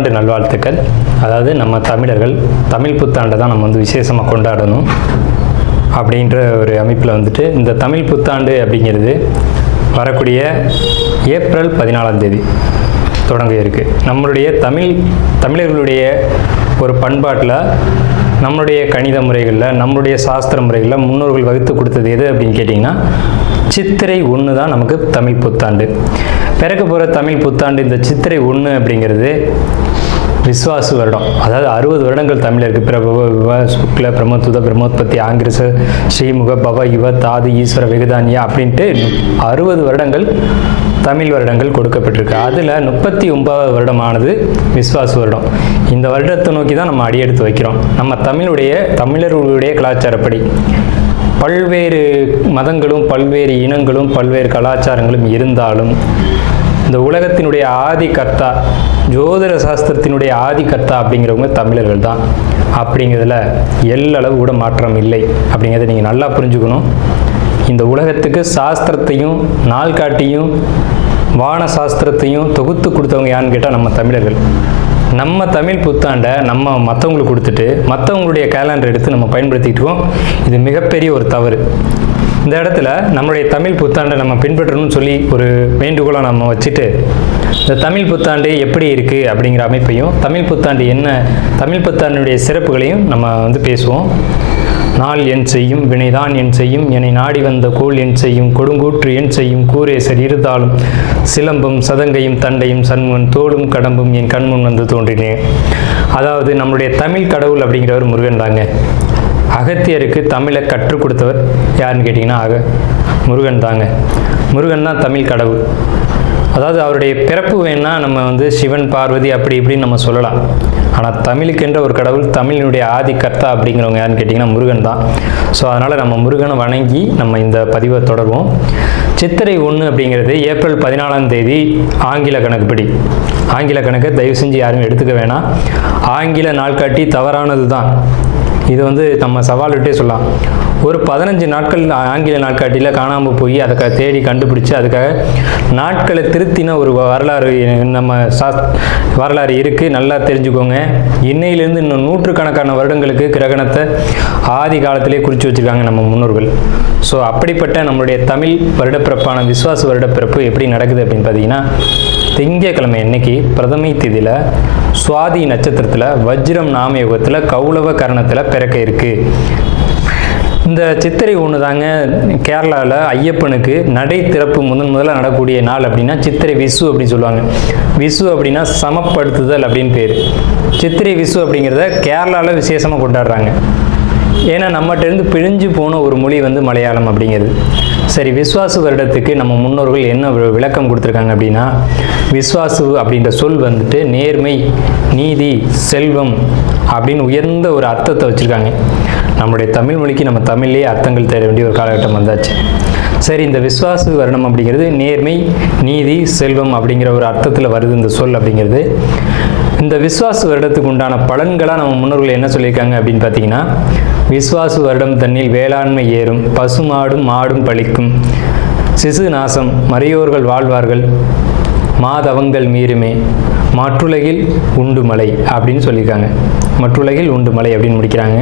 புத்தாண்டு நல்வாழ்த்துக்கள். அதாவது நம்ம தமிழர்கள் தமிழ் புத்தாண்டை தான் நம்ம வந்து விசேஷமாக கொண்டாடணும் அப்படின்ற ஒரு அமைப்பில் வந்துட்டு இந்த தமிழ் புத்தாண்டு அப்படிங்கிறது வரக்கூடிய ஏப்ரல் 14 தொடங்க இருக்குது. நம்மளுடைய தமிழர்களுடைய ஒரு பண்பாட்டில், நம்மளுடைய கணித முறைகளில், நம்மளுடைய சாஸ்திர முறைகளில் முன்னோர்கள் வகுத்து கொடுத்தது எது அப்படின்னு கேட்டிங்கன்னா சித்திரை 1 தான் நமக்கு தமிழ் புத்தாண்டு. பிறக்க போகிற தமிழ் புத்தாண்டு இந்த சித்திரை 1 அப்படிங்கிறது விஸ்வாசு வருடம். அதாவது 60 வருடங்கள் தமிழருக்கு பிரபவ விவ சுக்ல பிரமோத்துத பிரமோத்பத்தி ஆங்கிரச ஸ்ரீமுக பவ யுவ தாது ஈஸ்வர வெகுதானியா அப்படின்ட்டு 60 வருடங்கள் தமிழ் வருடங்கள் கொடுக்கப்பட்டிருக்கு. அதில் 39வது வருடமானது விஸ்வாசு வருடம். இந்த வருடத்தை நோக்கி தான் நம்ம அடியெடுத்து வைக்கிறோம். நம்ம தமிழர்களுடைய கலாச்சாரப்படி பல்வேறு மதங்களும் பல்வேறு இனங்களும் பல்வேறு கலாச்சாரங்களும் இருந்தாலும் இந்த உலகத்தினுடைய ஆதி கர்த்தா, ஜோதிட சாஸ்திரத்தினுடைய ஆதி கர்த்தா அப்படிங்கிறவங்க தமிழர்கள் தான். அப்படிங்கிறதுல எல்லளவு கூட மாற்றம் இல்லை அப்படிங்கிறத நீங்கள் நல்லா புரிஞ்சுக்கணும். இந்த உலகத்துக்கு சாஸ்திரத்தையும் நாள்காட்டியும் வான சாஸ்திரத்தையும் தொகுத்து கொடுத்தவங்க யாருன்னு கேட்டால் நம்ம தமிழர்கள். நம்ம தமிழ் புத்தாண்டை நம்ம மற்றவங்களுக்கு கொடுத்துட்டு மற்றவங்களுடைய கேலண்டர் எடுத்து நம்ம பயன்படுத்திக்கிட்டு இருக்கோம். இது மிகப்பெரிய ஒரு தவறு. இந்த இடத்துல நம்மளுடைய தமிழ் புத்தாண்டை நம்ம பின்பற்றணும்னு சொல்லி ஒரு வேண்டுகோளை நம்ம வச்சுட்டு இந்த தமிழ் புத்தாண்டு எப்படி இருக்குது அப்படிங்கிற அமைப்பையும், தமிழ் புத்தாண்டு என்ன, தமிழ் புத்தாண்டுடைய சிறப்புகளையும் நம்ம வந்து பேசுவோம். நாள் என் செய்யும் வினைதான் என் செய்யும் என்னை நாடி வந்த கோள் என் செய்யும் கொடுங்கூற்று என் செய்யும் கூரேசர் இருந்தாலும் சிலம்பும் சதங்கையும் தண்டையும் சண்முகன் தோளும் கடம்பும் என் கண்முன் வந்து தோன்றினேன். அதாவது நம்மளுடைய தமிழ் கடவுள் அப்படிங்கிறவர் முருகன் தாங்க. அகத்தியருக்கு தமிழை கற்றுக் கொடுத்தவர் யாருன்னு கேட்டிங்கன்னா முருகன் தாங்க. முருகன் தான் தமிழ் கடவுள். அதாவது அவருடைய பிறப்பு வேணால் நம்ம வந்து சிவன் பார்வதி அப்படி இப்படின்னு நம்ம சொல்லலாம். ஆனால் தமிழுக்கென்ற ஒரு கடவுள், தமிழினுடைய ஆதி கர்த்தா அப்படிங்கிறவங்க யாருன்னு கேட்டிங்கன்னா முருகன் தான். ஸோ அதனால் நம்ம முருகனை வணங்கி நம்ம இந்த பதிவை தொடர்வோம். சித்திரை 1 அப்படிங்கிறது ஏப்ரல் 14 ஆங்கில கணக்குப்படி. ஆங்கில கணக்கை தயவு செஞ்சு யாரும் எடுத்துக்க வேணாம். ஆங்கில நாள்காட்டி தவறானது தான். இது வந்து நம்ம சவால்கிட்டே சொல்லலாம். ஒரு 15 நாட்கள் ஆங்கில நாட்காட்டியில் காணாமல் போய் அதை தேடி கண்டுபிடிச்சி அதுக்காக நாட்களை திருத்தின ஒரு வரலாறு நம்ம வரலாறு இருக்குது. நல்லா தெரிஞ்சுக்கோங்க. இன்னையிலேருந்து இன்னும் நூற்றுக்கணக்கான வருடங்களுக்கு கிரகணத்தை ஆதி காலத்திலே குறித்து வச்சுருக்காங்க நம்ம முன்னோர்கள். ஸோ அப்படிப்பட்ட நம்மளுடைய தமிழ் வருடப்பிறப்பான விஸ்வாச வருடப்பிறப்பு எப்படி நடக்குது அப்படின்னு பார்த்தீங்கன்னா, திங்கட்கிழமை அன்னைக்கு பிரதமை திதியில் சுவாதி நட்சத்திரத்தில் வஜ்ரம் நாமயோகத்தில் கௌளவ கரணத்தில் பிறக்க இருக்குது. இந்த சித்திரை 1 தாங்க கேரளாவில் ஐயப்பனுக்கு நடை திறப்பு முதல்ல நடக்கக்கூடிய நாள் அப்படின்னா சித்திரை விசு அப்படின்னு சொல்லுவாங்க. விசு அப்படின்னா சமப்படுத்துதல் அப்படின்னு பேர். சித்திரை விசு அப்படிங்கிறத கேரளாவில் விசேஷமாக கொண்டாடுறாங்க. ஏன்னா நம்மகிட்டேருந்து பிழிஞ்சு போன ஒரு மொழி வந்து மலையாளம் அப்படிங்கிறது. சரி, விஸ்வாசு வருடத்துக்கு நம்ம முன்னோர்கள் என்ன விளக்கம் கொடுத்துருக்காங்க அப்படின்னா, விஸ்வாசு அப்படின்ற சொல் வந்துட்டு நேர்மை, நீதி, செல்வம் அப்படின்னு உயர்ந்த ஒரு அர்த்தத்தை வச்சுருக்காங்க. நம்மளுடைய தமிழ் மொழிக்கு நம்ம தமிழ்லேயே அர்த்தங்கள் தேட வேண்டிய ஒரு காலகட்டம் வந்தாச்சு. சரி, இந்த விஸ்வாசு வருடம் அப்படிங்கிறது நேர்மை, நீதி, செல்வம் அப்படிங்கிற ஒரு அர்த்தத்தில் வருது இந்த சொல் அப்படிங்கிறது. இந்த விஸ்வாசு வருடத்துக்கு உண்டான பலன்களாக நம்ம முன்னோர்கள் என்ன சொல்லியிருக்காங்க அப்படின்னு பார்த்தீங்கன்னா, விஸ்வாசு வருடம் தன்னில் வேளாண்மை ஏறும், பசுமாடும் மாடும் பழிக்கும், சிசு நாசம், மறையோர்கள் வாழ்வார்கள், மாதவங்கள் மீறுமே, மற்றுலகில் உண்டு மலை அப்படின்னு சொல்லியிருக்காங்க. மற்றுலகில் உண்டு மலை அப்படின்னு முடிக்கிறாங்க.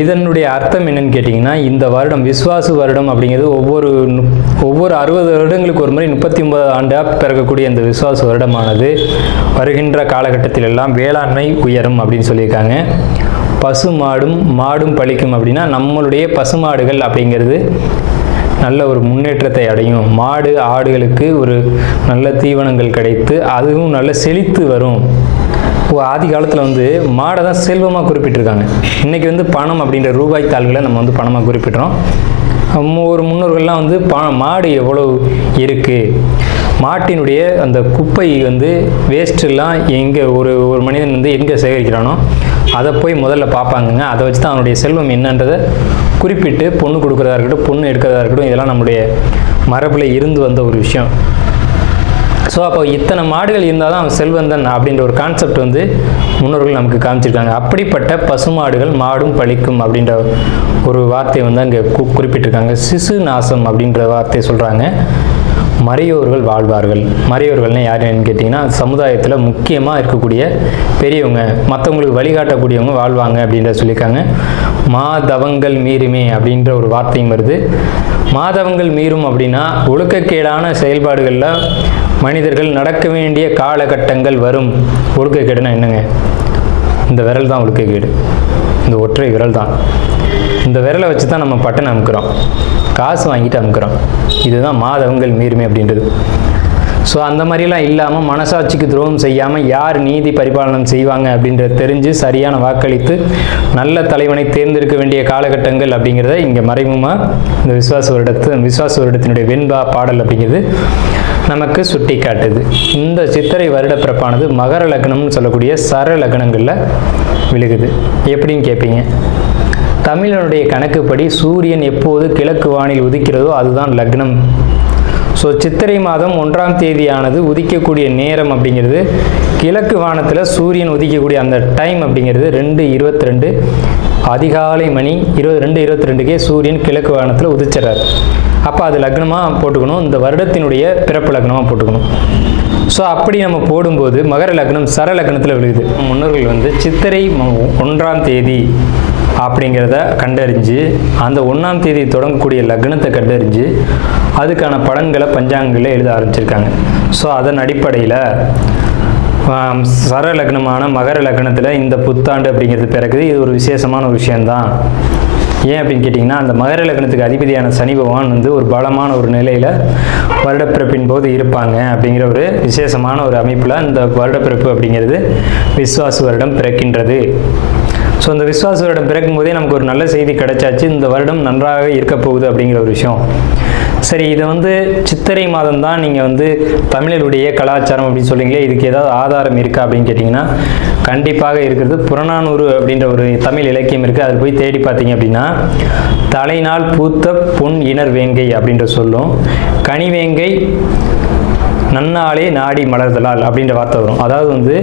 இதனுடைய அர்த்தம் என்னன்னு கேட்டிங்கன்னா, இந்த வருடம் விஸ்வாசு வருடம் அப்படிங்கிறது ஒவ்வொரு 60 வருடங்களுக்கு ஒரு முறை 39 ஆண்டாக பிறக்கக்கூடிய இந்த விஸ்வாசு வருடமானது வருகின்ற காலகட்டத்தில் எல்லாம் வேளாண்மை உயரும் அப்படின்னு சொல்லியிருக்காங்க. மாடும் பழிக்கும் அப்படின்னா நம்மளுடைய பசுமாடுகள் அப்படிங்கிறது நல்ல ஒரு முன்னேற்றத்தை அடையும். மாடு ஆடுகளுக்கு ஒரு நல்ல தீவனங்கள் கிடைத்து அதுவும் நல்ல செழித்து வரும். ஆதி காலத்தில் வந்து மாடை தான் செல்வமாக குறிப்பிட்டிருக்காங்க. இன்றைக்கி வந்து பணம் அப்படின்ற ரூபாய் தாள்களை நம்ம வந்து பணமாக குறிப்பிட்றோம். ஒரு முன்னோர்கள்லாம் வந்து மாடு எவ்வளோ இருக்குது, மாட்டினுடைய அந்த குப்பை வந்து வேஸ்ட்டெல்லாம் எங்கே ஒரு மனிதன் வந்து எங்கே சேகரிக்கிறானோ அதை போய் முதல்ல பார்ப்பாங்கங்க. அதை வச்சு தான் அவனுடைய செல்வம் என்னன்றதை குறிப்பிட்டு பொண்ணு கொடுக்குறதா இருக்கட்டும், பொண்ணு எடுக்கிறதா இருக்கட்டும், இதெல்லாம் நம்முடைய மரபில் இருந்து வந்த ஒரு விஷயம். ஸோ அப்போ இத்தனை மாடுகள் இருந்தால் தான் அவன் செல்வந்தன் அப்படின்ற ஒரு கான்செப்ட் வந்து முன்னோர்கள் நமக்கு காமிச்சிருக்காங்க. அப்படிப்பட்ட பசுமாடுகள் மாடும் பழிக்கும் அப்படின்ற ஒரு வார்த்தையை வந்து அங்கே குறிப்பிட்டிருக்காங்க. சிசு நாசம் அப்படின்ற வார்த்தையை சொல்கிறாங்க. மறையோர்கள் வாழ்வார்கள். மறையோர்கள்னு யாருன்னு கேட்டிங்கன்னா சமுதாயத்தில் முக்கியமாக இருக்கக்கூடிய பெரியவங்க, மற்றவங்களுக்கு வழிகாட்டக்கூடியவங்க வாழ்வாங்க அப்படின்ற சொல்லியிருக்காங்க. மாதவங்கள் மீறுமே அப்படின்ற ஒரு வார்த்தையும் வருது. மாதவங்கள் மீறும் அப்படின்னா ஒழுக்கக்கேடான செயல்பாடுகளில் மனிதர்கள் நடக்க வேண்டிய காலகட்டங்கள் வரும். ஒழுக்கக்கேடுனா என்னங்க? இந்த விரல் தான் ஒழுக்கக்கேடு, இந்த ஒற்றை விரல் தான். இந்த விரலை வச்சு தான் நம்ம பட்டன் அமுக்கிறோம், காசு வாங்கிட்டு அமுக்கிறோம். இதுதான் மாதவங்கள் மீறுமே அப்படின்றது. ஸோ அந்த மாதிரிலாம் இல்லாமல் மனசாட்சிக்கு துரோகம் செய்யாமல் யார் நீதி பரிபாலனம் செய்வாங்க அப்படின்றத தெரிஞ்சு சரியான வாக்களித்து நல்ல தலைவனை தேர்ந்தெடுக்க வேண்டிய காலகட்டங்கள் அப்படிங்கிறத இங்கே மறைமுகமாக இந்த விசுவாச வருடத்தினுடைய வெண்பா பாடல் அப்படிங்கிறது நமக்கு சுட்டி காட்டுது. இந்த சித்திரை வருட பிறப்பானது மகர லக்னம்னு சொல்லக்கூடிய சர லக்னங்களில் விழுகுது. எப்படின்னு கேட்பீங்க? தமிழனுடைய கணக்குப்படி சூரியன் எப்போது கிழக்கு வானில் உதிக்கிறதோ அதுதான் லக்னம். ஸோ சித்திரை மாதம் 1ஆம் தேதியானது உதிக்கக்கூடிய நேரம் அப்படிங்கிறது கிழக்கு வானத்தில் சூரியன் உதிக்கக்கூடிய அந்த டைம் அப்படிங்கிறது 2:22 அதிகாலை மணி 2:22க்கே சூரியன் கிழக்கு வானத்தில் உதிச்சிடறாரு. அப்போ அது லக்னமாக போட்டுக்கணும், இந்த வருடத்தினுடைய பிறப்பு லக்னமாக போட்டுக்கணும். ஸோ அப்படி நம்ம போடும்போது மகர லக்னம் சர லக்னத்தில் விழுகுது. முன்னோர்கள் சித்திரை 1ஆம் தேதி அப்படிங்கிறத கண்டறிஞ்சு அந்த 1ஆம் தேதி தொடங்கக்கூடிய லக்னத்தை கண்டறிஞ்சு அதுக்கான பலன்களை பஞ்சாங்கங்களில் எழுத ஆரம்பிச்சிருக்காங்க. ஸோ அதன் அடிப்படையில் சர லக்னமான மகர லக்னத்தில் இந்த புத்தாண்டு அப்படிங்கிறது பிறகுது. இது ஒரு விசேஷமான ஒரு விஷயந்தான். ஏன் அப்படின்னு கேட்டிங்கன்னா, அந்த மகர லக்னத்துக்கு அதிபதியான சனி பகவான் ஒரு பலமான ஒரு நிலையில் வருடப்பிறப்பின் போது இருப்பாங்க அப்படிங்கிற ஒரு விசேஷமான ஒரு அமைப்பில் இந்த வருடப்பிறப்பு அப்படிங்கிறது விஸ்வாச வருடம் பிறக்கின்றது. ஸோ இந்த விஸ்வாச வருடம் பிறக்கும் போதே நமக்கு ஒரு நல்ல செய்தி கிடைச்சாச்சு, இந்த வருடம் நன்றாக இருக்க போகுது அப்படிங்கிற ஒரு விஷயம். சரி, இதை சித்திரை மாதம் தான் நீங்கள் தமிழருடைய கலாச்சாரம் அப்படின்னு சொல்றீங்களே, இதுக்கு ஏதாவது ஆதாரம் இருக்கா அப்படின்னு கேட்டிங்கன்னா கண்டிப்பாக இருக்கிறது. புறநானூறு அப்படின்ற ஒரு தமிழ் இலக்கியம் இருக்குது. அதில் போய் தேடி பார்த்தீங்க அப்படின்னா தலைநாள் பூத்த பொன் இணர் வேங்கை அப்படின்ற சொல்லும், கனிவேங்கை நன்னாளே நாடி மலர்தலால் அப்படின்ற வார்த்தை வரும். அதாவது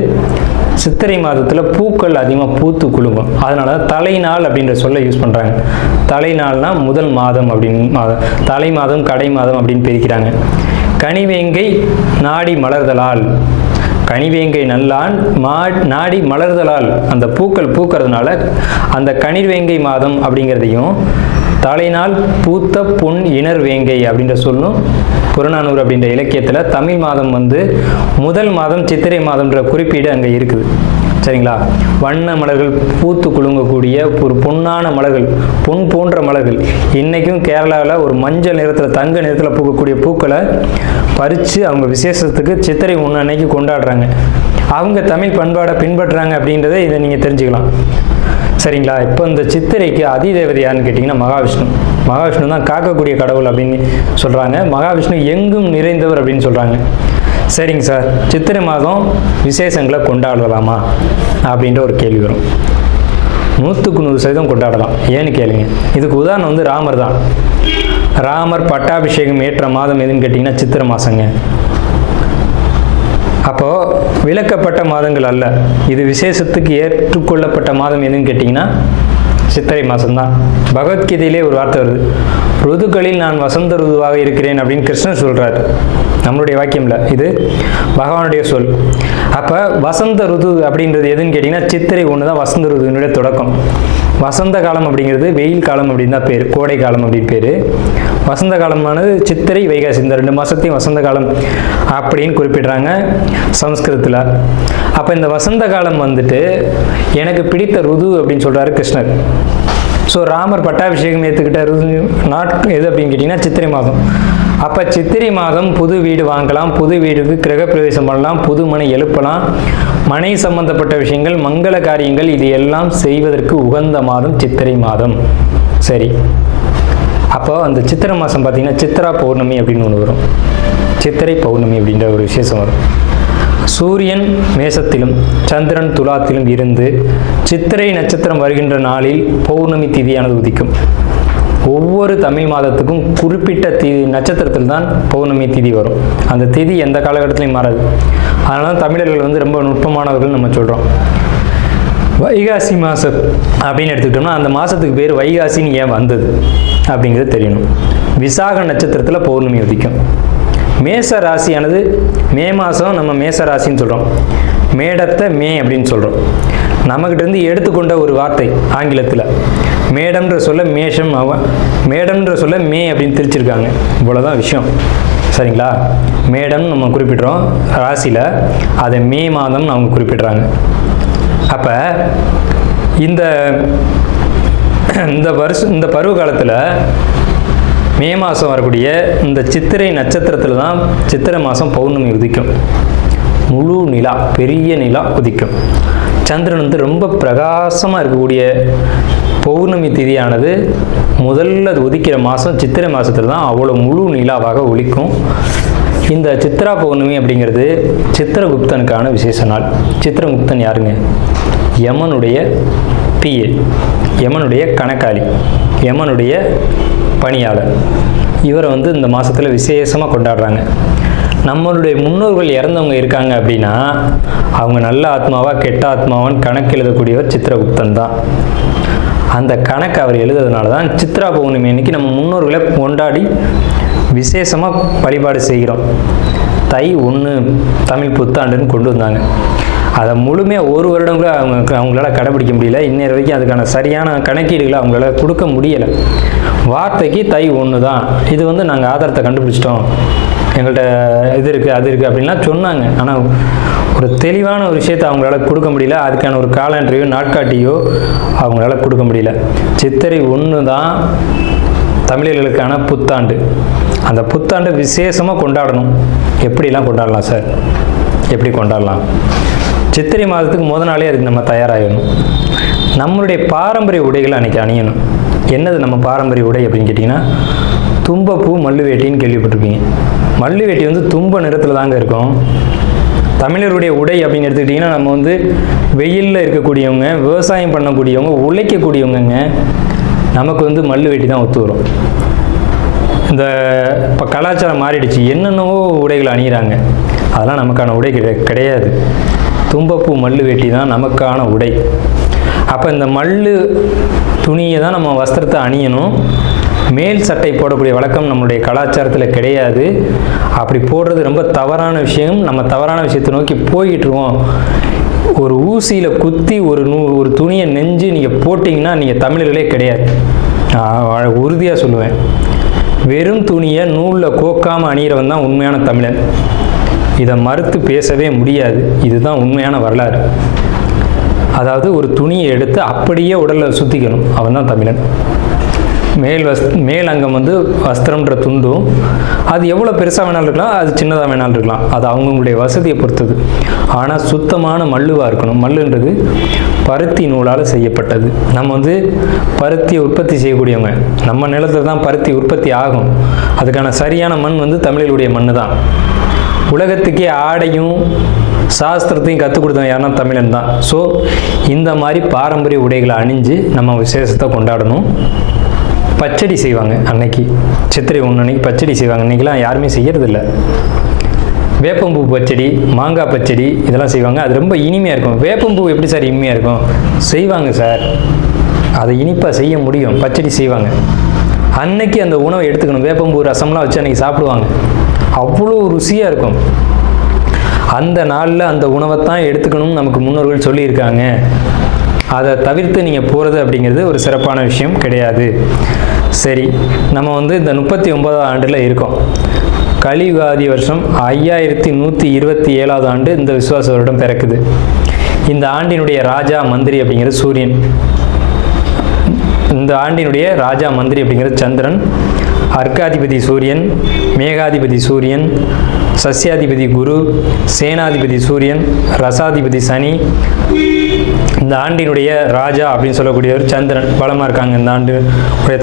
சித்திரை மாதத்தில் பூக்கள் அதிகமாக பூத்து குலுங்கும், அதனால தலைநாள் அப்படின்ற சொல்ல யூஸ் பண்ணுறாங்க. தலைநாள்னா முதல் மாதம் அப்படின்னு, தலை மாதம் கடை மாதம் அப்படின்னு பிரிக்கிறாங்க. கனிவேங்கை நாடி மலர்தலால், கனிவேங்கை நல்லான் நாடி மலர்தலால், அந்த பூக்கள் பூக்கிறதுனால அந்த கனிவேங்கை மாதம் அப்படிங்கிறதையும் தலைநாள் பூத்த பொன் இணர் வேங்கை அப்படின்ற சொல்லும் புறநானூறு அப்படின்ற இலக்கியத்தில் தமிழ் மாதம் முதல் மாதம் சித்திரை மாதம்ன்ற குறிப்பீடு அங்கே இருக்குது. சரிங்களா? வண்ண மலர்கள் பூத்து குலுங்கக்கூடிய ஒரு பொன்னான மலர்கள், பொன் போன்ற மலர்கள். இன்றைக்கும் கேரளாவில் ஒரு மஞ்சள் நிறத்தில் தங்க நிறத்தில் பூக்கக்கூடிய பூக்களை பறித்து அவங்க விசேஷத்துக்கு சித்திரை 1 அன்னைக்கு கொண்டாடுறாங்க. அவங்க தமிழ் பண்பாடை பின்பற்றுறாங்க அப்படின்றத இதை நீங்கள் தெரிஞ்சுக்கலாம். சரிங்களா? இப்போ இந்த சித்திரைக்கு அதிதேவதை யாருன்னு கேட்டிங்கன்னா மகாவிஷ்ணு. மகாவிஷ்ணு தான் காக்கக்கூடிய கடவுள் அப்படின்னு சொல்கிறாங்க. மகாவிஷ்ணு எங்கும் நிறைந்தவர் அப்படின்னு சொல்கிறாங்க. சரிங்க சார், சித்திரை மாதம் விசேஷங்களை கொண்டாடலாமா அப்படின்ற ஒரு கேள்வி வரும். 100% கொண்டாடலாம். ஏன்னு கேளுங்க. இதுக்கு உதாரணம் ராமர் தான். ராமர் பட்டாபிஷேகம் ஏற்ற மாதம் எதுன்னு கேட்டிங்கன்னா சித்திரை மாதங்க. அப்போது விலக்கப்பட்ட மாதங்கள் அல்ல, இது விசேஷத்துக்கு ஏற்றுக்கொள்ளப்பட்ட மாதம் எதுன்னு கேட்டிங்கன்னா சித்திரை மாதம்தான். பகவத்கீதையிலே ஒரு வார்த்தை வருது, ருதுக்களில் நான் வசந்த ருதுவாக இருக்கிறேன் அப்படின்னு கிருஷ்ணன் சொல்கிறார். நம்மளுடைய வாக்கியம்ல, இது பகவானுடைய சொல். அப்போ வசந்த ருது அப்படின்றது எதுன்னு கேட்டிங்கன்னா சித்திரை 1 தான் வசந்த ருதுனுடைய தொடக்கம். வசந்த காலம் அப்படிங்கிறது வெயில் காலம் அப்படின்னு தான் பேர், கோடை காலம் அப்படின்னு பேர். வசந்த காலமானது சித்திரை வைகாசி, இந்த 2 மாதத்தையும் வசந்த காலம் அப்படின்னு குறிப்பிடுறாங்க சமஸ்கிருதத்தில். அப்போ இந்த வசந்த காலம் எனக்கு பிடித்த ருது அப்படின்னு சொல்கிறாரு கிருஷ்ணர். ஸோ ராமர் பட்டாபிஷேகம் ஏற்றுக்கிட்ட ருது எது அப்படின்னு கேட்டிங்கன்னா சித்திரை மாதம். அப்போ சித்திரை மாதம் புது வீடு வாங்கலாம், புது வீடுக்கு கிரகப்பிரவேசம் பண்ணலாம், புது மனை எழுப்பலாம், மனை சம்பந்தப்பட்ட விஷயங்கள், மங்கள காரியங்கள் இது எல்லாம் செய்வதற்கு உகந்த மாதம் சித்திரை மாதம். சரி, அப்போ அந்த சித்திரை மாதம் பார்த்தீங்கன்னா சித்ரா பௌர்ணமி அப்படின்னு ஒன்று வரும். சித்திரை பௌர்ணமி அப்படின்ற ஒரு விசேஷம் வரும். சூரியன் மேசத்திலும் சந்திரன் துலாத்திலும் இருந்து சித்திரை நட்சத்திரம் வருகின்ற நாளில் பௌர்ணமி திதியானது உதிக்கும். ஒவ்வொரு தமிழ் மாதத்துக்கும் குறிப்பிட்ட நட்சத்திரத்தில் தான் பௌர்ணமி திதி வரும். அந்த திதி எந்த காலகட்டத்திலையும் மாறாது. அதனால தமிழர்கள் ரொம்ப நுட்பமானவர்கள் நம்ம சொல்கிறோம். வைகாசி மாதம் அப்படின்னு எடுத்துக்கிட்டோம்னா அந்த மாதத்துக்கு பேர் வைகாசின்னு ஏன் வந்தது அப்படிங்கிறது தெரியணும். விசாக நட்சத்திரத்தில் பௌர்ணமி உதிக்கும். மேச ராசியானது மே மாதம் நம்ம மேச ராசின்னு சொல்கிறோம், மேடத்தை மே அப்படின்னு சொல்கிறோம். நம்மக்கிட்டேருந்து எடுத்துக்கொண்ட ஒரு வார்த்தை ஆங்கிலத்தில். மேடம்ன்ற சொல்ல மேஷம், மேடம்ன்ற சொல்ல மே அப்படின்னு திரிச்சிருக்காங்க. இவ்வளோதான் விஷயம், சரிங்களா? மேடம் நம்ம குறிப்பிட்றோம் ராசியில், அதை மே மாதம் அவங்க குறிப்பிட்றாங்க. அப்போ இந்த பருவ காலத்தில் மே மாதம் வரக்கூடிய இந்த சித்திரை நட்சத்திரத்தில் தான் சித்திரை மாதம் பௌர்ணமி உதிக்கும். முழு நிலா, பெரிய நிலா உதிக்கும். சந்திரன் வந்து ரொம்ப பிரகாசமாக இருக்கக்கூடிய பௌர்ணமி திதியானது முதல்ல உதிக்கிற மாதம் சித்திரை மாதத்தில் தான் அவ்வளோ முழு நிலாவாக ஒலிக்கும். இந்த சித்ரா பௌர்ணமி அப்படிங்கிறது சித்திரகுப்தனுக்கான விசேஷ நாள். சித்திரகுப்தன் யாருங்க? யமனுடைய பிஏ, யமனுடைய கணக்காளி, யமனுடைய பணியாளர். இவரை வந்து இந்த மாதத்தில் விசேஷமாக கொண்டாடுறாங்க. நம்மளுடைய முன்னோர்கள் இறந்தவங்க இருக்காங்க அப்படின்னா அவங்க நல்ல ஆத்மாவா கெட்ட ஆத்மாவான்னு கணக்கு எழுதக்கூடியவர் சித்திரகுப்தன் தான். அந்த கணக்கு அவர் எழுதுறதுனால தான் சித்ரா பௌர்ணமி அன்னைக்கு நம்ம முன்னோர்களை கொண்டாடி விசேஷமாக வழிபாடு செய்கிறோம். தை 1 தமிழ் புத்தாண்டுன்னு கொண்டு வந்தாங்க. அதை முழுமையாக ஒரு வருடம் கூட அவங்களால கடைபிடிக்க முடியல. இன்னொரு வரைக்கும் அதுக்கான சரியான கணக்கீடுகளை அவங்களால கொடுக்க முடியலை. வார்த்தைக்கு தை 1 தான், இது வந்து நாங்கள் ஆதாரத்தை கண்டுபிடிச்சிட்டோம், எங்கள்கிட்ட இது இருக்குது அது இருக்குது அப்படின்லாம் சொன்னாங்க. ஆனால் ஒரு தெளிவான ஒரு விஷயத்தை அவங்களால கொடுக்க முடியல. அதுக்கான ஒரு காலண்டரையோ நாட்காட்டியோ அவங்களால கொடுக்க முடியல. சித்திரை 1 தான் தமிழர்களுக்கான புத்தாண்டு. அந்த புத்தாண்டை விசேஷமாக கொண்டாடணும். எப்படிலாம் கொண்டாடலாம் சார்? எப்படி கொண்டாடலாம்? சித்திரை மாதத்துக்கு முத நாளே அதுக்கு நம்ம தயாராகணும். நம்மளுடைய பாரம்பரிய உடைகளை அன்றைக்கி அணியணும். என்னது நம்ம பாரம்பரிய உடை அப்படின்னு கேட்டிங்கன்னா, தும்பப்பூ மல்லு வேட்டின்னு கேள்விப்பட்டிருப்பீங்க. மல்லு வேட்டி வந்து தும்ப நிறத்தில் தாங்க இருக்கும். தமிழருடைய உடை அப்படின்னு எடுத்துக்கிட்டிங்கன்னா, நம்ம வந்து வெயிலில் இருக்கக்கூடியவங்க, விவசாயம் பண்ணக்கூடியவங்க, உழைக்கக்கூடியவங்க, நமக்கு வந்து மல்லு வேட்டி தான் ஒத்து வரும். இந்த இப்போ கலாச்சாரம் மாறிடுச்சு, என்னென்னவோ உடைகள் அணிகிறாங்க. அதெல்லாம் நமக்கான உடை கிடையாது. தும்பப்பூ மல்லு வேட்டி தான் நமக்கான உடை. அப்போ இந்த மல்லு துணியை தான் நம்ம வஸ்திரத்தை அணியணும். மேல் சட்டை போடக்கூடிய வழக்கம் நம்மளுடைய கலாச்சாரத்தில் கிடையாது. அப்படி போடுறது ரொம்ப தவறான விஷயம். நம்ம தவறான விஷயத்தை நோக்கி போய்கிட்டுருவோம். ஒரு ஊசியில் குத்தி ஒரு துணியை நெஞ்சு நீங்கள் போட்டிங்கன்னா நீங்கள் தமிழர்களே கிடையாது. உறுதியாக சொல்லுவேன். வெறும் துணியை நூலில் கோக்காமல் அணிகிறவன் தான் உண்மையான தமிழன். இதை மறுத்து பேசவே முடியாது. இதுதான் உண்மையான வரலாறு. அதாவது ஒரு துணியை எடுத்து அப்படியே உடலில் சுற்றிக்கணும், அவன் தான் தமிழன். மேல் அங்கம் வந்து வஸ்திரம்ன்ற துண்டும், அது எவ்வளோ பெருசாக வேணாலும் இருக்கலாம், அது சின்னதாக வேணாலும் இருக்கலாம். அது அவங்களுடைய வசதியை பொறுத்தது. ஆனால் சுத்தமான மல்லுவாக இருக்கணும். மல்லுன்றது பருத்தி நூலால் செய்யப்பட்டது. நம்ம வந்து பருத்தியை உற்பத்தி செய்யக்கூடியவங்க. நம்ம நிலத்தில் தான் பருத்தி உற்பத்தி ஆகும். அதுக்கான சரியான மண் வந்து தமிழர்களுடைய மண் தான். உலகத்துக்கே ஆடையும் சாஸ்திரத்தையும் கற்றுக் கொடுத்தவங்க யாருன்னா தமிழன் தான். ஸோ இந்த மாதிரி பாரம்பரிய உடைகளை அணிஞ்சு நம்ம விசேஷத்தை கொண்டாடணும். பச்சடி செய்வாங்க அன்னைக்கு, சித்திரை 1 அன்னைக்கு பச்சடி செய்வாங்க. அன்றைக்கெலாம் யாருமே செய்யறதில்ல. வேப்பம்பூ பச்சடி, மாங்காய் பச்சடி இதெல்லாம் செய்வாங்க. அது ரொம்ப இனிமையாக இருக்கும். வேப்பம்பூ எப்படி சார் இனிமையாக இருக்கும்? செய்வாங்க சார், அதை இனிப்பாக செய்ய முடியும். பச்சடி செய்வாங்க. அன்னைக்கு அந்த உணவை எடுத்துக்கணும். வேப்பம்பூ ரசம்லாம் வச்சு அன்றைக்கி சாப்பிடுவாங்க. அவ்வளோ ருசியாக இருக்கும். அந்த நாளில் அந்த உணவை தான் எடுத்துக்கணும்னு நமக்கு முன்னோர்கள் சொல்லியிருக்காங்க. அதை தவிர்த்து நீங்கள் போகிறது அப்படிங்கிறது ஒரு சிறப்பான விஷயம் கிடையாது. சரி, நம்ம வந்து இந்த 39ஆவது ஆண்டில் இருக்கோம். கலியுகாதி வருஷம் 5127ஆவது ஆண்டு இந்த விசுவாச வருடம் பிறக்குது. இந்த ஆண்டினுடைய ராஜா மந்திரி அப்படிங்கிறது சூரியன். இந்த ஆண்டினுடைய ராஜா மந்திரி அப்படிங்கிறது சந்திரன். அர்க்காதிபதி சூரியன், மேகாதிபதி சூரியன், சஸ்யாதிபதி குரு, சேனாதிபதி சூரியன், ரசாதிபதி சனி. இந்த ஆண்டினுடைய ராஜா அப்படின்னு சொல்லக்கூடியவர் சந்திரன் பலமாக இருக்காங்க. இந்த ஆண்டு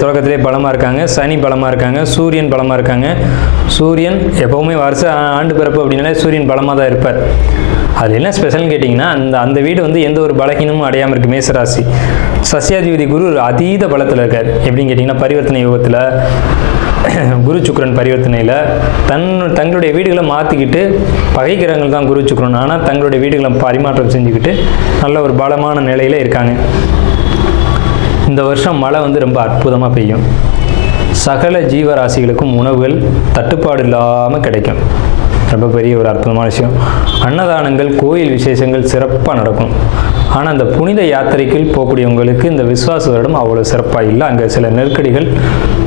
தொடக்கத்திலே பலமாக இருக்காங்க. சனி பலமாக இருக்காங்க. சூரியன் பலமாக இருக்காங்க. சூரியன் எப்போவுமே வருஷ ஆண்டு பிறப்பு அப்படின்னாலே சூரியன் பலமாக தான் இருப்பார். அது என்ன ஸ்பெஷல்னு கேட்டிங்கன்னா, அந்த வீடு வந்து எந்த ஒரு பலகீனமும் அடையாமல் இருக்குது. மேசராசி. சஸ்யாதிபதி குரு அதீத பலத்தில் இருக்கார். எப்படின்னு கேட்டிங்கன்னா, பரிவர்த்தனை யோகத்தில் குரு சுக்கிரன் பரிவர்த்தனையில் தங்களுடைய வீடுகளை மாற்றிக்கிட்டு, பகைக்கிரகங்கள் தான் குரு சுக்கிரன், ஆனால் தங்களுடைய வீடுகளை பரிமாற்றம் செஞ்சுக்கிட்டு நல்ல ஒரு பலமான நிலையில் இருக்காங்க. இந்த வருஷம் மழை வந்து ரொம்ப அற்புதமாக பெய்யும். சகல ஜீவராசிகளுக்கும் உணவுகள் தட்டுப்பாடு இல்லாமல் கிடைக்கும். ரொம்ப பெரிய ஒரு அற்புதமான விஷயம். அன்னதானங்கள், கோயில் விசேஷங்கள் சிறப்பாக நடக்கும். ஆனால் அந்த புனித யாத்திரைக்குள் போகக்கூடியவங்களுக்கு இந்த விஸ்வாச வருடம் அவ்வளோ சிறப்பாக இல்லை. அங்கே சில நெருக்கடிகள்,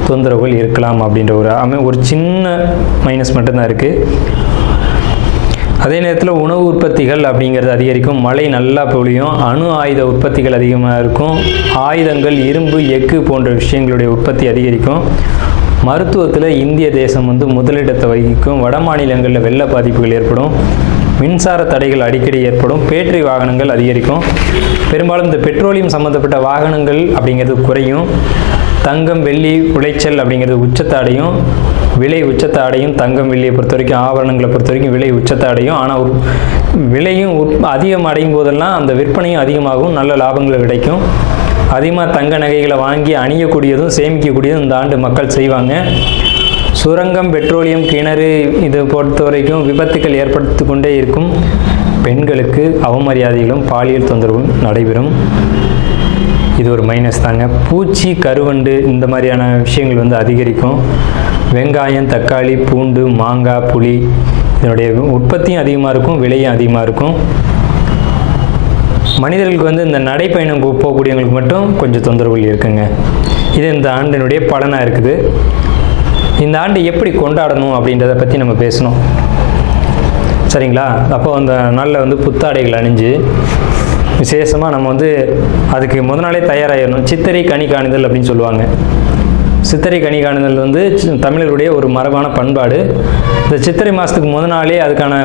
தொந்தரவுகள் இருக்கலாம் அப்படின்ற ஒரு சின்ன மைனஸ் மட்டும்தான் இருக்குது. அதே நேரத்தில் உணவு உற்பத்திகள் அப்படிங்கிறது அதிகரிக்கும். மழை நல்லா பொழியும். அணு ஆயுத உற்பத்திகள் அதிகமாக இருக்கும். ஆயுதங்கள், இரும்பு, எஃகு போன்ற விஷயங்களுடைய உற்பத்தி அதிகரிக்கும். மருத்துவத்தில் இந்திய தேசம் முதலிடத்தை வகிக்கும். வட மாநிலங்களில் வெள்ள பாதிப்புகள் ஏற்படும். மின்சார தடைகள் அடிக்கடி ஏற்படும். பேட்டரி வாகனங்கள் அதிகரிக்கும். பெரும்பாலும் இந்த பெட்ரோலியம் சம்மந்தப்பட்ட வாகனங்கள் அப்படிங்கிறது குறையும். தங்கம், வெள்ளி உளைச்சல் அப்படிங்கிறது உச்சத்தை அடையும். விலை உச்சத்தை அடையும். தங்கம், வெள்ளியை பொறுத்த வரைக்கும், ஆபரணங்களை பொறுத்த வரைக்கும் விலை உச்சத்தை அடையும். ஆனால் விலையும் அதிகம் அடையும் போதெல்லாம் அந்த விற்பனையும் அதிகமாகும். நல்ல லாபங்கள் கிடைக்கும். அதிகமாக தங்க நகைகளை வாங்கி அணியக்கூடியதும் சேமிக்கக்கூடியதும் இந்த ஆண்டு மக்கள் செய்வாங்க. சுரங்கம், பெட்ரோலியம், கிணறு இதை பொறுத்த வரைக்கும் விபத்துக்கள் ஏற்படுத்தி கொண்டே இருக்கும். பெண்களுக்கு அவமரியாதைகளும் பாலியல் தொந்தரவும் நடைபெறும். இது ஒரு மைனஸ் தாங்க. பூச்சி, கருவண்டு இந்த மாதிரியான விஷயங்கள் அதிகரிக்கும். வெங்காயம், தக்காளி, பூண்டு, மாங்காய், புளி இதனுடைய உற்பத்தியும் அதிகமாக இருக்கும். விலையும் அதிகமாக இருக்கும். மனிதர்களுக்கு இந்த நடைப்பயணம் போகக்கூடியவங்களுக்கு மட்டும் கொஞ்சம் தொந்தரவுகள் இருக்குங்க. இது இந்த ஆண்டினுடைய பலனாக இருக்குது. இந்த ஆண்டு எப்படி கொண்டாடணும் அப்படின்றத பற்றி நம்ம பேசணும், சரிங்களா? அப்போ அந்த நாளில் புத்தாடைகள் அணிஞ்சு விசேஷமாக நம்ம அதுக்கு முத நாளே தயாராகிடணும். சித்திரை கனி காணுதல் அப்படின்னு சொல்லுவாங்க. சித்திரை கனி காணுதல் தமிழர்களுடைய ஒரு மரபான பண்பாடு. இந்த சித்திரை மாதத்துக்கு முத நாளே அதுக்கான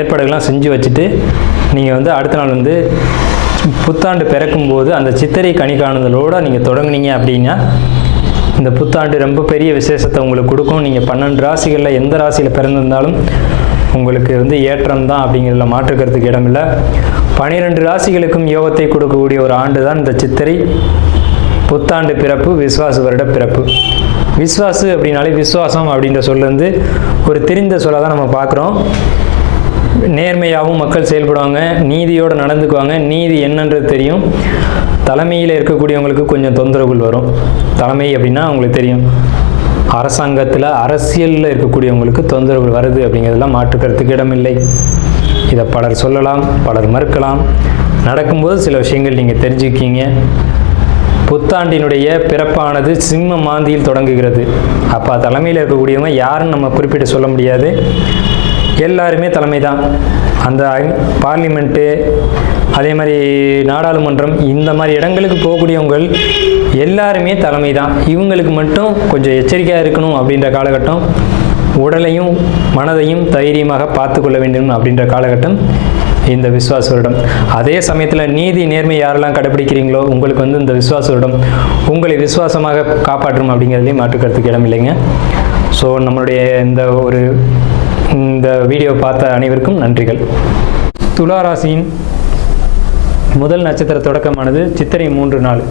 ஏற்பாடுகள்லாம் செஞ்சு வச்சுட்டு நீங்கள் அடுத்த நாள் புத்தாண்டு பிறக்கும்போது அந்த சித்திரை கனி காணுதலோடு நீங்கள் தொடங்குனீங்க அப்படின்னா இந்த புத்தாண்டு ரொம்ப பெரிய விசேஷத்தை உங்களுக்கு கொடுக்கும். நீங்கள் 12 ராசிகளில் எந்த ராசியில் பிறந்திருந்தாலும் உங்களுக்கு ஏற்றம் தான் அப்படிங்கிறதுல மாற்றுக்கிறதுக்கு இடமில்லை. 12 ராசிகளுக்கும் யோகத்தை கொடுக்கக்கூடிய ஒரு ஆண்டு தான் இந்த சித்திரை புத்தாண்டு பிறப்பு, விஸ்வாச வருட பிறப்பு. விஸ்வாசு அப்படின்னாலே விஸ்வாசம் அப்படின்ற சொல்ல ஒரு தெரிந்த சொல்ல தான் நம்ம பார்க்குறோம். நேர்மையாகவும் மக்கள் செயல்படுவாங்க, நீதியோடு நடந்துக்குவாங்க. நீதி என்னன்றது தெரியும். தலைமையில் இருக்கக்கூடியவங்களுக்கு கொஞ்சம் தொந்தரவுகள் வரும். தலைமை அப்படின்னா உங்களுக்கு தெரியும், அரசாங்கத்தில் அரசியலில் இருக்கக்கூடியவங்களுக்கு தொந்தரவுகள் வருது அப்படிங்கிறதெல்லாம் மாற்றுக்கிறதுக்கு இடமில்லை. இதை பலர் சொல்லலாம், பலர் மறுக்கலாம். நடக்கும்போது சில விஷயங்கள் நீங்கள் தெரிஞ்சுக்கிங்க. புத்தாண்டினுடைய பிறப்பானது சிம்ம மாந்தியில் தொடங்குகிறது. அப்போ தலைமையில் இருக்கக்கூடியவங்க யாருன்னு நம்ம குறிப்பிட்டு சொல்ல முடியாது. எல்லாருமே தலைமை தான். அந்த பார்லிமெண்ட்டு, அதே மாதிரி நாடாளுமன்றம், இந்த மாதிரி இடங்களுக்கு போகக்கூடியவங்க எல்லாருமே தலைமை தான். இவங்களுக்கு மட்டும் கொஞ்சம் எச்சரிக்கையாக இருக்கணும் அப்படின்ற காலகட்டம். உடலையும் மனதையும் தைரியமாக பார்த்து கொள்ள வேண்டும் அப்படின்ற காலகட்டம் இந்த விஸ்வாச வருடம். அதே சமயத்தில் நீதி, நேர்மை யாரெல்லாம் கடைபிடிக்கிறீங்களோ உங்களுக்கு இந்த விஸ்வாச வருடம் உங்களை விசுவாசமாக காப்பாற்றும் அப்படிங்கிறதுலேயும் மாற்றுக்கிறதுக்கு இடம் இல்லைங்க. ஸோ நம்மளுடைய இந்த வீடியோ பார்த்த அனைவருக்கும் நன்றிகள். துலா ராசியின் முதல் நட்சத்திர தொடக்கமானது சித்திரை 3 நாள்.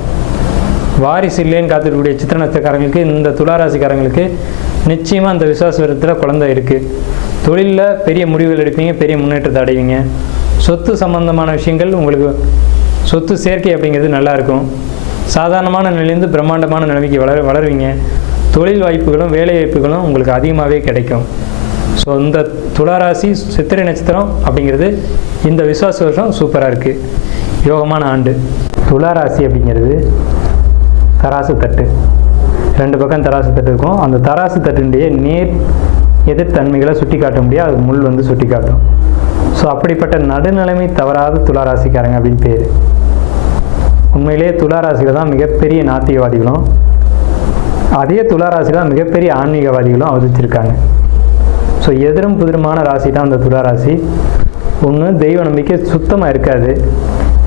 வாரிசு இல்லைன்னு காத்துக்கூடிய சித்திர நட்சத்திரக்காரங்களுக்கு, இந்த துளாராசிக்காரங்களுக்கு நிச்சயமாக அந்த விசுவாச வருடத்தில் குழந்தை இருக்குது. தொழிலில் பெரிய முடிவுகள் எடுப்பீங்க, பெரிய முன்னேற்றத்தை அடைவீங்க. சொத்து சம்பந்தமான விஷயங்கள், உங்களுக்கு சொத்து சேர்க்கை அப்படிங்கிறது நல்லாயிருக்கும். சாதாரணமான நிலையிலேருந்து பிரம்மாண்டமான நிலைமைக்கு வளருவீங்க. தொழில் வாய்ப்புகளும் வேலை வாய்ப்புகளும் உங்களுக்கு அதிகமாகவே கிடைக்கும். ஸோ இந்த துளாராசி சித்திரை நட்சத்திரம் அப்படிங்கிறது இந்த விசுவாச வருஷம் சூப்பராக இருக்குது. யோகமான ஆண்டு. துளாராசி அப்படிங்கிறது தராசு தட்டு. 2 பக்கம் தராசு தட்டு இருக்கும். அந்த தராசு தட்டுடைய நேர் எதிர்த்தன்மைகளை சுட்டி காட்ட முடியாது, அது முள் சுட்டி காட்டும். ஸோ அப்படிப்பட்ட நடுநிலைமை தவறாத துளாராசிக்காரங்க அப்படின்னு பேர். உண்மையிலே துளாராசியில் தான் மிகப்பெரிய நாத்திகவாதிகளும், அதே துளாராசியில் தான் மிகப்பெரிய ஆன்மீகவாதிகளும் அவதரிச்சிருக்காங்க. ஸோ எதிரும் புதிருமான ராசி தான் அந்த துளாராசி. ஒன்று தெய்வ நம்பிக்கை சுத்தமாக இருக்காது,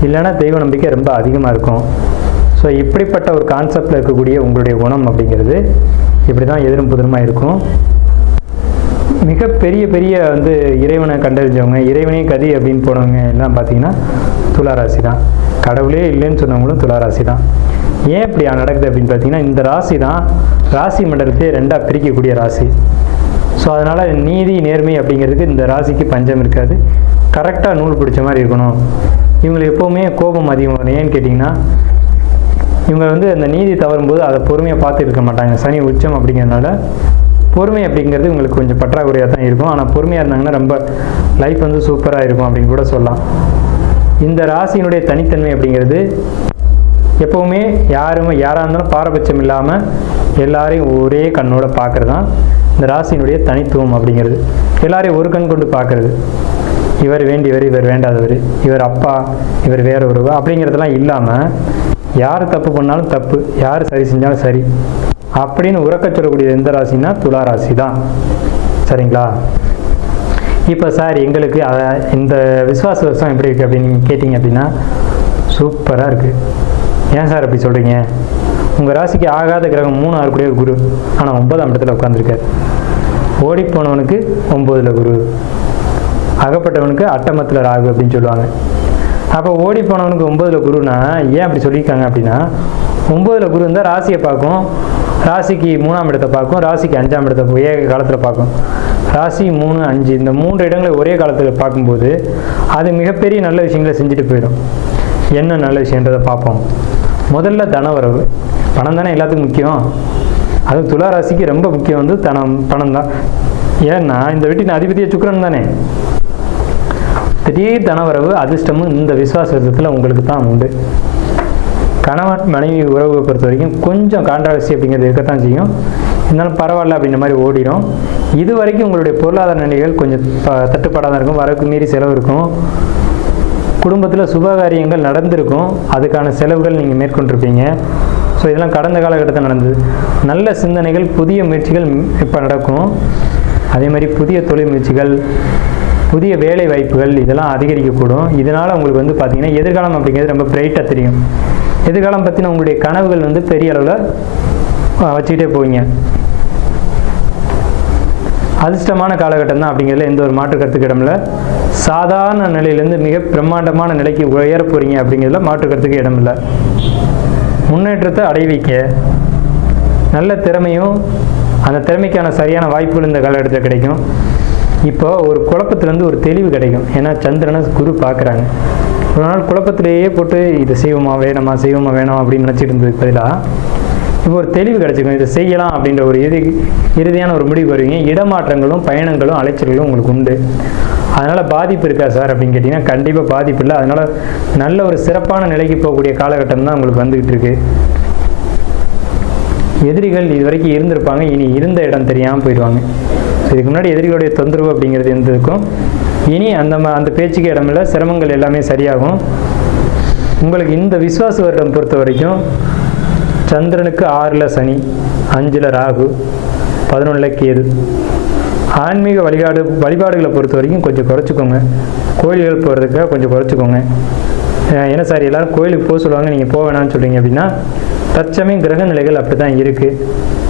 இல்லைன்னா தெய்வ நம்பிக்கை ரொம்ப அதிகமாக இருக்கும். ஸோ இப்படிப்பட்ட ஒரு கான்செப்டில் இருக்கக்கூடிய உங்களுடைய குணம் அப்படிங்கிறது இப்படி தான் எதிரும் புதிருமாக இருக்கும். மிகப்பெரிய பெரிய இறைவனை கண்டறிஞ்சவங்க, இறைவனே கதி அப்படின்னு போனவங்க எல்லாம் பார்த்தீங்கன்னா துளாராசி தான். கடவுளே இல்லைன்னு சொன்னவங்களும் துளாராசி தான். ஏன் இப்படி நடக்குது அப்படின்னு பார்த்தீங்கன்னா, இந்த ராசி தான் ராசி மண்டலத்தையே 2ஆக பிரிக்கக்கூடிய ராசி. ஸோ அதனால் நீதி, நேர்மை அப்படிங்கிறதுக்கு இந்த ராசிக்கு பஞ்சம் இருக்காது. கரெக்டாக நூல் பிடிச்ச மாதிரி இருக்கணும். இவங்களுக்கு எப்போவுமே கோபம் அதிகம் வரும். ஏன்னு கேட்டிங்கன்னா, இவங்க வந்து அந்த நீதி தவறும்போது அதை பொறுமையாக பார்த்து இருக்க மாட்டாங்க. சனி உச்சம் அப்படிங்கிறதுனால பொறுமை அப்படிங்கிறது உங்களுக்கு கொஞ்சம் பற்றாக்குறையாக தான் இருக்கும். ஆனால் பொறுமையாக இருந்தாங்கன்னா ரொம்ப லைஃப் வந்து சூப்பராக இருக்கும் அப்படின்னு கூட சொல்லலாம். இந்த ராசியினுடைய தனித்தன்மை அப்படிங்கிறது எப்போவுமே யாராக இருந்தாலும் பாரபட்சம் இல்லாமல் எல்லாரையும் ஒரே கண்ணோட பார்க்குறது தான் இந்த ராசியினுடைய தனித்துவம் அப்படிங்கிறது. எல்லாரையும் ஒரு கண் கொண்டு பார்க்குறது. இவர் வேண்டியவர், இவர் வேண்டாதவர், இவர் அப்பா, இவர் வேற ஒருவர் அப்படிங்கிறதெல்லாம் இல்லாமல் யார் தப்பு பண்ணாலும் தப்பு, யார் சரி செஞ்சாலும் சரி அப்படின்னு உறக்க சொல்லக்கூடியது எந்த ராசின்னா துலா ராசி தான். சரிங்களா? இப்போ சார் எங்களுக்கு இந்த விசுவாச வருஷம் எப்படி இருக்குது அப்படின்னு நீங்கள் கேட்டிங்க அப்படின்னா சூப்பராக இருக்குது. ஏன் சார் அப்படி சொல்கிறீங்க? உங்கள் ராசிக்கு ஆகாத கிரகம் 3 ஆறுக்குடைய குரு, ஆனால் 9ஆம் இடத்துல உட்காந்துருக்கார். ஓடிப்போனவனுக்கு 9ல் குரு, அகப்பட்டவனுக்கு அட்டமத்தில் ராகு அப்படின்னு சொல்லுவாங்க. அப்போ ஓடிப்போனவனுக்கு 9ல் குருனா ஏன் அப்படி சொல்லியிருக்காங்க அப்படின்னா 9ல் குரு இருந்தால் ராசியை பார்க்கும், ராசிக்கு 3ஆம் இடத்தை பார்க்கும், ராசிக்கு 5ஆம் இடத்தை ஒரே காலத்தில் பார்க்கும். ராசி 3, 5 இந்த 3 இடங்களை ஒரே காலத்தில் பார்க்கும்போது அது மிகப்பெரிய நல்ல விஷயங்களை செஞ்சுட்டு போயிடும். என்ன நல்ல விஷயன்றதை பார்ப்போம். முதல்ல தனவரவு. பணம் தானே எல்லாத்துக்கும் முக்கியம். அது துலா ராசிக்கு ரொம்ப முக்கியம் வந்து பணம் தான். ஏன்னா இந்த வீட்டின் அதிபதிய சுக்கிரன் தானே. திடீர் தனவரவு அதிர்ஷ்டமும் இந்த விசுவாசத்தில் உங்களுக்கு தான் உண்டு. கணவன் மனைவி உறவை பொறுத்த வரைக்கும் கொஞ்சம் கான்ட்ராவர்சி அப்படிங்கிறது இருக்கத்தான் செய்யும். இருந்தாலும் பரவாயில்ல அப்படின்ற மாதிரி ஓடிடும். இது வரைக்கும் உங்களுடைய பொருளாதார நிலைகள் கொஞ்சம் தட்டுப்பாடாக தான் இருக்கும். வரவுக்கு மீறி செலவு இருக்கும். குடும்பத்தில் சுபகாரியங்கள் நடந்திருக்கும், அதுக்கான செலவுகள் நீங்கள் மேற்கொண்டிருப்பீங்க. ஸோ இதெல்லாம் கடந்த காலகட்டத்தில் நடந்தது. நல்ல சிந்தனைகள், புதிய முயற்சிகள் இப்போ நடக்கும். அதே மாதிரி புதிய தொழில் முயற்சிகள், புதிய வேலை வாய்ப்புகள் இதெல்லாம் அதிகரிக்கக்கூடும். இதனால் உங்களுக்கு வந்து பார்த்திங்கன்னா எதிர்காலம் அப்படிங்கிறது ரொம்ப பிரைட்டாக தெரியும். எதிர்காலம் பற்றின உங்களுடைய கனவுகள் வந்து பெரிய அளவில் வச்சுக்கிட்டே போவீங்க. அதிர்ஷ்டமான காலகட்டம் தான் அப்படிங்கிறதுல எந்த ஒரு மாற்று கருத்துக்கு இடமில்ல. சாதாரண நிலையிலேருந்து மிக பிரம்மாண்டமான நிலைக்கு உயர போகிறீங்க அப்படிங்கிறதுல மாற்று கருத்துக்கு இடமில்லை. முன்னேற்றத்தை அடைவிக்க நல்ல திறமையும் அந்த திறமைக்கான சரியான வாய்ப்புகள் இந்த காலகட்டத்தில் கிடைக்கும். இப்போ ஒரு குழப்பத்திலேருந்து ஒரு தெளிவு கிடைக்கும். ஏன்னா சந்திரனை குரு பார்க்குறாங்க. ஒரு நாள் குழப்பத்திலேயே போட்டு இதை செய்வோமா வேணாமா வேணாம் அப்படின்னு நினச்சிட்டு இருந்ததுக்கு பதிலாக இப்போ ஒரு தெளிவு கிடைச்சிக்கும். இதை செய்யலாம் அப்படின்ற ஒரு இறுதியான ஒரு முடிவு வருவீங்க. இடமாற்றங்களும் பயணங்களும் அலைச்சல்களும் உங்களுக்கு உண்டு. அதனால் பாதிப்பு இருக்கா சார் அப்படின்னு கேட்டிங்கன்னா கண்டிப்பாக பாதிப்பு இல்லை. அதனால் நல்ல ஒரு சிறப்பான நிலைக்கு போகக்கூடிய காலகட்டம் தான் உங்களுக்கு வந்துக்கிட்டு இருக்கு. எதிரிகள் இது வரைக்கும் இருந்திருப்பாங்க, இனி இருந்த இடம் தெரியாமல் போயிடுவாங்க. இதுக்கு முன்னாடி எதிரிகளுடைய தொந்தரவு அப்படிங்கிறது இருந்திருக்கும். இனி அந்த பேச்சுக்கு இடமில்லை. சிரமங்கள் எல்லாமே சரியாகும். உங்களுக்கு இந்த விசுவாச வருடம் பொறுத்த வரைக்கும் சந்திரனுக்கு 6ல் சனி, 5ல் ராகு, 11ல் கேது. ஆன்மீக வழிபாடுகளை பொறுத்த வரைக்கும் கொஞ்சம் குறைச்சிக்கோங்க. கோயில்கள் போகிறதுக்காக கொஞ்சம் குறைச்சிக்கோங்க. ஏன்னா சார் எல்லோரும் கோயிலுக்கு போக சொல்லுவாங்க, நீங்கள் போக வேணாம்னு சொல்கிறீங்க அப்படின்னா தற்சமயம் கிரக நிலைகள் அப்படி தான் இருக்குது.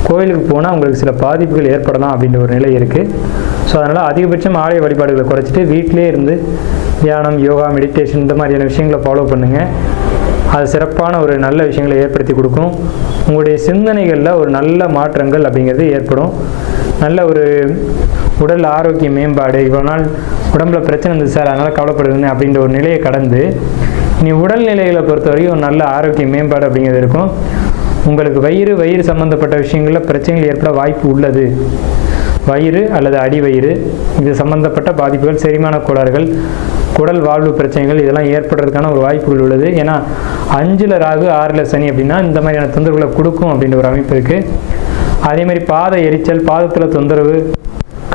கோயிலுக்கு போனால் உங்களுக்கு சில பாதிப்புகள் ஏற்படலாம் அப்படின்ற ஒரு நிலை இருக்குது. ஸோ அதனால் அதிகபட்சம் ஆலய வழிபாடுகளை குறைச்சிட்டு வீட்டிலே இருந்து தியானம், யோகா, மெடிடேஷன் இந்த மாதிரியான விஷயங்களை ஃபாலோ பண்ணுங்கள். அது சிறப்பான ஒரு நல்ல விஷயங்களை ஏற்படுத்தி கொடுக்கும். உங்களுடைய சிந்தனைகளில் ஒரு நல்ல மாற்றங்கள் அப்படிங்கிறது ஏற்படும். நல்ல ஒரு உடல் ஆரோக்கிய மேம்பாடு. இவ்வளோ நாள் உடம்புல பிரச்சனை இருந்தது சார் அதனால் கவலைப்படுதுன்னு அப்படின்ற ஒரு நிலையை கடந்து நீ உடல்நிலைகளை பொறுத்த வரைக்கும் ஒரு நல்ல ஆரோக்கிய மேம்பாடு அப்படிங்கிறது இருக்கும். உங்களுக்கு வயிறு சம்மந்தப்பட்ட விஷயங்களில் பிரச்சனைகள் ஏற்பட வாய்ப்பு உள்ளது. வயிறு அல்லது அடிவயிறு இது சம்மந்தப்பட்ட பாதிப்புகள், செரிமான கோளாறுகள், குடல் வாழ்வு பிரச்சனைகள் இதெல்லாம் ஏற்படுறதுக்கான ஒரு வாய்ப்புகள் உள்ளது. ஏன்னா 5ல் ராகு 6ல் சனி அப்படின்னா இந்த மாதிரியான தொந்தரவுகளை கொடுக்கும் அப்படின்ற ஒரு அமைப்பு இருக்குது. அதே மாதிரி பாத எரிச்சல், பாதத்தில் தொந்தரவு,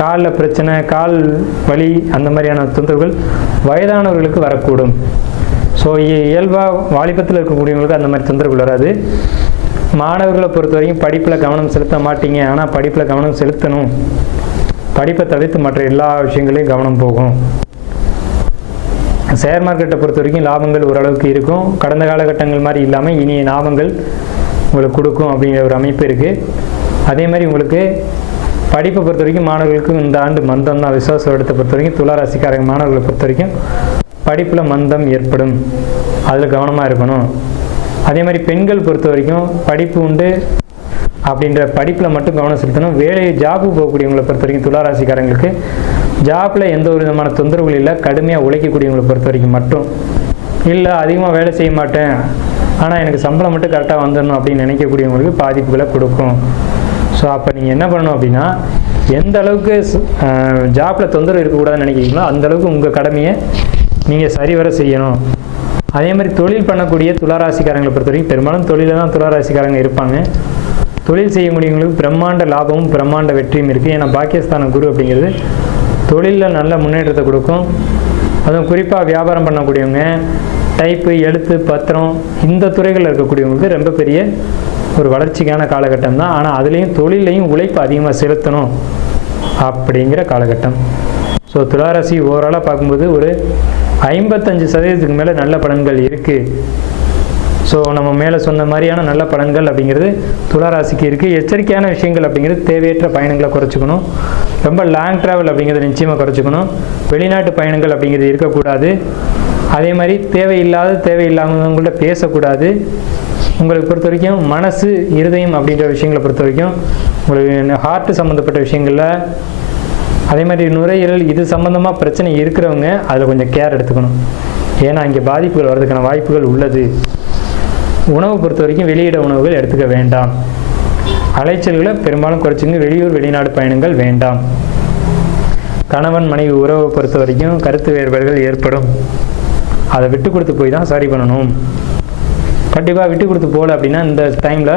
காலில் பிரச்சனை, கால் வலி அந்த மாதிரியான தொந்தரவுகள் வயதானவர்களுக்கு வரக்கூடும். ஸோ இயல்பாக வாலிபத்தில் இருக்கக்கூடியவங்களுக்கு அந்த மாதிரி தொந்தரவுகள் வராது. மாணவர்களை பொறுத்த வரைக்கும் படிப்பில் கவனம் செலுத்த மாட்டீங்க. ஆனால் படிப்பில் கவனம் செலுத்தணும். படிப்பை தவிர்த்து மற்ற எல்லா விஷயங்களையும் கவனம் போகும். ஷேர் மார்க்கெட்டை பொறுத்த வரைக்கும் லாபங்கள் ஓரளவுக்கு இருக்கும். கடந்த காலகட்டங்கள் மாதிரி இல்லாமல் இனிய லாபங்கள் உங்களுக்கு கொடுக்கும் அப்படிங்கிற ஒரு அமைப்பு இருக்குது. அதே மாதிரி உங்களுக்கு படிப்பை பொறுத்த வரைக்கும் மாணவர்களுக்கும் இந்த ஆண்டு மந்தம் தான். விசுவாச வருடத்தை பொறுத்த வரைக்கும் துலா ராசிக்காரங்க மாணவர்களை பொறுத்த வரைக்கும் படிப்பில் மந்தம் ஏற்படும். அதில் கவனமாக இருக்கணும். அதே மாதிரி பெண்கள் பொறுத்த வரைக்கும் படிப்பு உண்டு அப்படின்ற படிப்பில் மட்டும் கவனம் செலுத்தணும். ஜாபு போகக்கூடியவங்களை பொறுத்த வரைக்கும் துலா ராசிக்காரங்களுக்கு ஜாப்பில் எந்த ஒரு விதமான தொந்தரவுகள் இல்லை. கடுமையாக உழைக்கக்கூடியவங்களை பொறுத்த வரைக்கும் மட்டும் இல்லை அதிகமாக வேலை செய்ய மாட்டேன் ஆனால் எனக்கு சம்பளம் மட்டும் கரெக்டாக வந்துடணும் அப்படின்னு நினைக்கக்கூடியவங்களுக்கு பாதிப்புகளை கொடுக்கும். ஸோ அப்போ நீங்கள் என்ன பண்ணணும் அப்படின்னா, எந்த அளவுக்கு ஜாப்பில் தொந்தரவு இருக்கக்கூடாதுன்னு நினைக்கிறீங்களோ அந்தளவுக்கு உங்கள் கடமையை நீங்கள் சரிவர செய்யணும். அதே மாதிரி தொழில் பண்ணக்கூடிய துளாராசிக்காரங்களை பொறுத்த வரைக்கும் பெரும்பாலும் தொழிலில் தான் துளாராசிக்காரங்க இருப்பாங்க. தொழில் செய்ய முடியவங்களுக்கு பிரம்மாண்ட லாபமும் பிரம்மாண்ட வெற்றியும் இருக்குது. ஏன்னா பாக்கியஸ்தான குரு அப்படிங்கிறது தொழிலில் நல்ல முன்னேற்றத்தை கொடுக்கும். அதுவும் குறிப்பாக வியாபாரம் பண்ணக்கூடியவங்க, டைப்பு, எழுத்து, பத்திரம் இந்த துறைகளில் இருக்கக்கூடியவங்களுக்கு ரொம்ப பெரிய ஒரு வளர்ச்சிக்கான காலகட்டம் தான். ஆனால் அதுலேயும் தொழிலையும் உழைப்பு அதிகமாக செலுத்தணும் அப்படிங்கிற காலகட்டம். ஸோ துளாராசி ஓவராலாக பார்க்கும்போது ஒரு 55% மேலே நல்ல பலன்கள் இருக்குது. ஸோ நம்ம மேலே சொன்ன மாதிரியான நல்ல பலன்கள் அப்படிங்கிறது துளாராசிக்கு இருக்குது. எச்சரிக்கையான விஷயங்கள் அப்படிங்கிறது தேவையற்ற பயணங்களை குறைச்சிக்கணும். ரொம்ப லாங் ட்ராவல் அப்படிங்கிறத நிச்சயமாக குறைச்சிக்கணும். வெளிநாட்டு பயணங்கள் அப்படிங்கிறது இருக்கக்கூடாது. அதே மாதிரி தேவையில்லாதவங்கள்ட்ட பேசக்கூடாது. உங்களுக்கு பொறுத்த வரைக்கும் மனசு, இருதயம் அப்படின்ற விஷயங்களை பொறுத்த வரைக்கும் உங்களுக்கு ஹார்ட் சம்மந்தப்பட்ட விஷயங்களில், அதே மாதிரி நுரையீரல் இது சம்மந்தமாக பிரச்சனை இருக்கிறவங்க அதில் கொஞ்சம் கேர் எடுத்துக்கணும். ஏன்னா இங்கே பாதிப்புகள் வர்றதுக்கான வாய்ப்புகள் உள்ளது. உணவு பொறுத்த வரைக்கும் வெளியிட உணவுகள் எடுத்துக்க வேண்டாம். அலைச்சல்களை பெரும்பாலும் குறைச்சிங்க. வெளியூர் வெளிநாடு பயணங்கள் வேண்டாம். கணவன் மனைவி உறவை பொறுத்த வரைக்கும் கருத்து வேறுபாடுகள் ஏற்படும். அதை விட்டு கொடுத்து போய் தான் சரி பண்ணணும். கண்டிப்பாக விட்டு கொடுத்து போகல அப்படின்னா இந்த டைமில்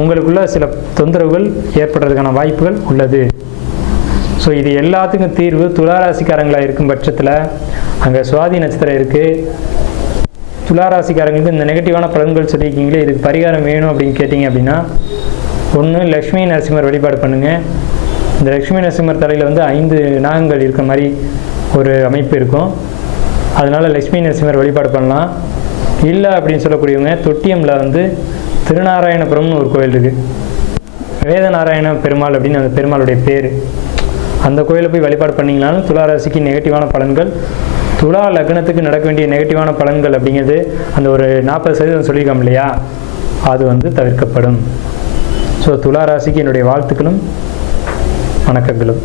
உங்களுக்குள்ள சில தொந்தரவுகள் ஏற்படுறதுக்கான வாய்ப்புகள் உள்ளது. ஸோ இது எல்லாத்துக்கும் தீர்வு துளாராசிக்காரங்களாக இருக்கும் பட்சத்தில் அங்கே சுவாதி நட்சத்திரம் இருக்குது. துளாராசிக்காரங்களுக்கு இந்த நெகட்டிவான பலன்கள் சொல்லியிருக்கீங்களே, இதுக்கு பரிகாரம் வேணும் அப்படின்னு கேட்டிங்க அப்படின்னா, ஒன்று லக்ஷ்மி நரசிம்மர் வழிபாடு பண்ணுங்கள். இந்த லக்ஷ்மி நரசிம்மர் தலையில் 5 நாகங்கள் இருக்க மாதிரி ஒரு அமைப்பு இருக்கும். அதனால் லக்ஷ்மி நரசிம்மர் வழிபாடு பண்ணலாம். இல்லை அப்படின்னு சொல்லக்கூடியவங்க தொட்டியமில் திருநாராயணபுரம்னு ஒரு கோயில் இருக்குது. வேதநாராயண பெருமாள் அப்படின்னு அந்த பெருமாளுடைய பேர். அந்த கோயிலை போய் வழிபாடு பண்ணிங்கனாலும் துளாராசிக்கு நெகட்டிவான பலன்கள், துலா லக்னத்துக்கு நடக்க வேண்டிய நெகட்டிவான பலன்கள் அப்படிங்கிறது அந்த ஒரு 40% சொல்லியிருக்கோம் இல்லையா, அது தவிர்க்கப்படும். ஸோ துளாராசிக்கு என்னுடைய வாழ்த்துக்களும் வணக்கங்களும்.